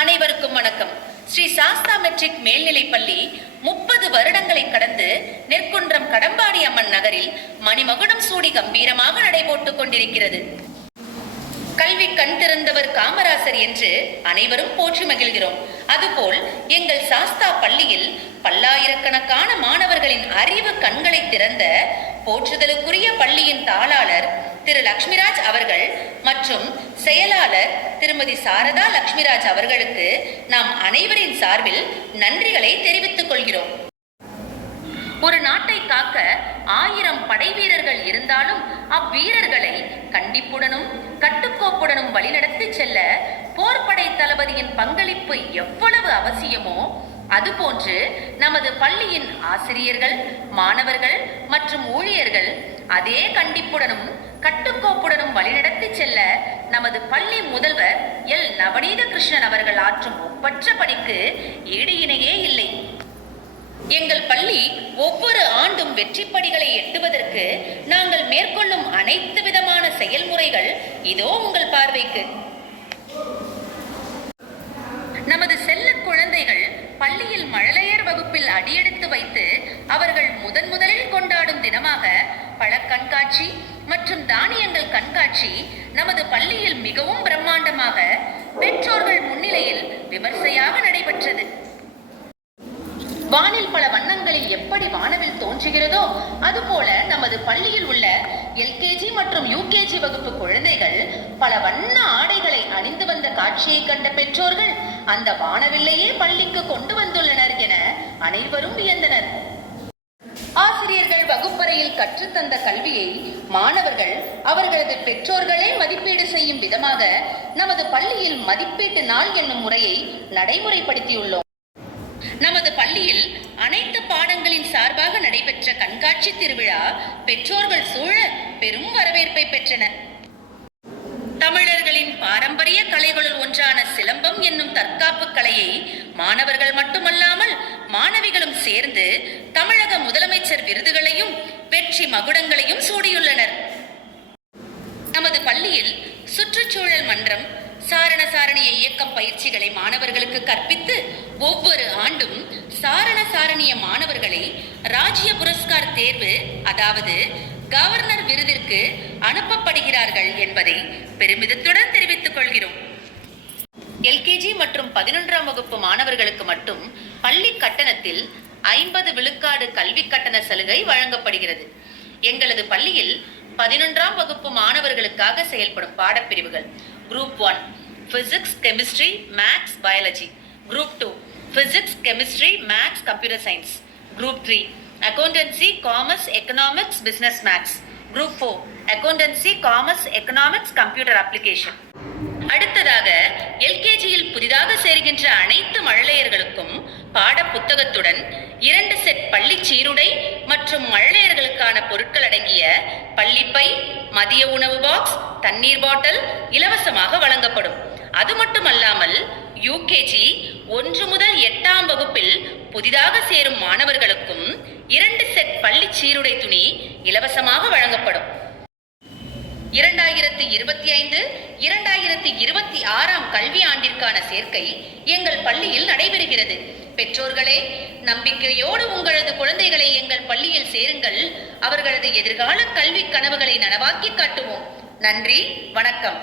அனைவருக்கும் வணக்கம். ஸ்ரீ சாஸ்தா மெட்ரிக் மேல்நிலைப் பள்ளி 30 வருடங்களை கடந்து நெற்குன்றம் கடம்பாடி அம்மன் நகரில் மணிமகுடம் சூடி கம்பீரமாக நடைபோட்டுக் கொண்டிருக்கிறது. கல்வி கண் திறந்தவர் காமராசர் என்று அனைவரும் போற்றி மகிழ்கிறோம். அதுபோல் எங்கள் சாஸ்தா பள்ளியில் பல்லாயிரக்கணக்கான மாணவர்களின் அறிவு கண்களை திறந்த போற்றுதலுக்குரிய பள்ளியின் தாளாளர் திரு லக்ஷ்மிராஜ் அவர்கள் மற்றும் செயலாளர் திருமதி சாரதா லக்ஷ்மிராஜ் அவர்களுக்கு நாம் அனைவரின் சார்பில் நன்றிகளை தெரிவித்துக் கொள்கிறோம். ஒரு நாட்டை காக்க 1000 படை வீரர்கள் இருந்தாலும் அவ்வீரர்களை கண்டிப்புடனும் கட்டுக்கோப்புடனும் வழிநடத்தி செல்ல போர்படை தளபதியின் பங்களிப்பு எவ்வளவு அவசியமோ அதுபோன்று நமது பள்ளியின் ஆசிரியர்கள், மாணவர்கள் மற்றும் ஊழியர்கள் அதே கண்டிப்புடனும் கட்டுக்கோப்புடனும் வழிநடத்தி செல்ல நமது பள்ளி முதல்வர் எல் நவநீத கிருஷ்ணன் அவர்கள் ஆற்றும் ஒப்பற்ற பணிக்கு ஈடு இணையே இல்லை. எங்கள் பள்ளி ஒவ்வொரு ஆண்டும் வெற்றி படிகளை எட்டுவதற்கு நாங்கள் மேற்கொள்ளும் அனைத்து விதமான செயல்முறைகள் இதோ உங்கள் பார்வைக்கு. நமது செல்ல குழந்தைகள் பள்ளியில் மழலையர் வகுப்பில் அடியெடுத்து வைத்து அவர்கள் முதலில் கொண்டாடும் தினமாக பழ கண்காட்சி மற்றும் தானியங்கள் கண்காட்சி நமது பள்ளியில் மிகவும் பிரம்மாண்டமாக பெற்றோர்கள் முன்னிலையில் விமர்சையாக நடைபெற்றது. வானில் பல வண்ணங்களில் எப்படி வானவில் தோன்றுகிறதோ அதுபோல நமது பள்ளியில் உள்ள LKG மற்றும் UKG வகுப்பு குழந்தைகள் பல வண்ண ஆடைகளை அணிந்து வந்த காட்சியை கண்ட பெற்றோர்கள் அந்த வானவில்லையே பள்ளிக்கு கொண்டு வந்துள்ளனர் என அனைவரும் வியந்தனர். ஆசிரியர்கள் வகுப்பறையில் கற்றுத்தந்த கல்வியை மாணவர்கள் அவர்களது பெற்றோர்களே மதிப்பீடு செய்யும் விதமாக நமது பள்ளியில் மதிப்பீட்டு நாள் என்னும் முறையை நடைமுறைப்படுத்தியுள்ளோம். நமது பள்ளியில் அனைத்து பாடங்களின் சார்பாக நடைபெற்ற கண்காட்சி திருவிழா பெற்றோர்கள் சூழ பெரும் வரவேற்பை பெற்றன. தமிழர்களின் பாரம்பரிய கலைகளுள் ஒன்றான சிலம்பம் என்னும் தற்காப்பு கலையை மாணவர்கள் மட்டுமல்லாமல் மாணவிகளும் சேர்ந்து தமிழக முதலமைச்சர் விருதுகளையும் வெற்றி மகுடங்களையும் சூடியுள்ளனர். நமது பள்ளியில் சுற்றுச்சூழல் மன்றம் சாரண சாரணிய இயக்கம் பயிற்சிகளை மாணவர்களுக்கு கற்பித்து ஒவ்வொரு ஆண்டும் சாரண சாரணிய மாணவர்களை ராஜ்ய புரஸ்கார் தேர்வு அதாவது கவர்னர் விருதிற்கு அனுப்பப்படுகிறார்கள் என்பதை பெருமிதத்துடன் தெரிவித்துக் கொள்கிறோம். LKG மற்றும் 11ஆம் வகுப்பு மாணவர்களுக்கு மட்டும் பள்ளி கட்டணத்தில் 50 விழுக்காடு கல்வி கட்டண சலுகை வழங்கப்படுகிறது. எங்களது பள்ளியில் 11ஆம் வகுப்பு மாணவர்களுக்காக செயல்படும் பாடப்பிரிவுகள்: Group 1 Physics, Chemistry, Maths, Biology. Group 2 Physics, Chemistry, Maths, Computer Science. Group 3 Accountancy, Commerce, Economics, Business Maths. Group 4 Accountancy, Commerce, Economics, Computer Application. அடுத்ததாக LKGயில் புதிதாக சேர்கின்ற அனைத்து மழலையர்களுக்கும் பாட புத்தகத்துடன் 2 செட் பள்ளி சீருடை மற்றும் மழலையர்களுக்கான பொருட்கள் அடங்கிய பள்ளிப்பை, மதிய உணவு பாக்ஸ், தண்ணீர் பாட்டில் இலவசமாக வழங்கப்படும். அது மட்டுமல்லாமல் UKG 1 முதல் 8ஆம் வகுப்பில் புதிதாக சேரும் மாணவர்களுக்கும் 2 செட் பள்ளி சீருடை துணி இலவசமாக வழங்கப்படும். 2025-2026ஆம் கல்வி ஆண்டிற்கான சேர்க்கை எங்கள் பள்ளியில் நடைபெறுகிறது. பெற்றோர்களே, நம்பிக்கையோடு உங்களது குழந்தைகளை எங்கள் பள்ளியில் சேருங்கள். அவர்களது எதிர்கால கல்வி கனவுகளை நனவாக்கி காட்டுவோம். நன்றி, வணக்கம்.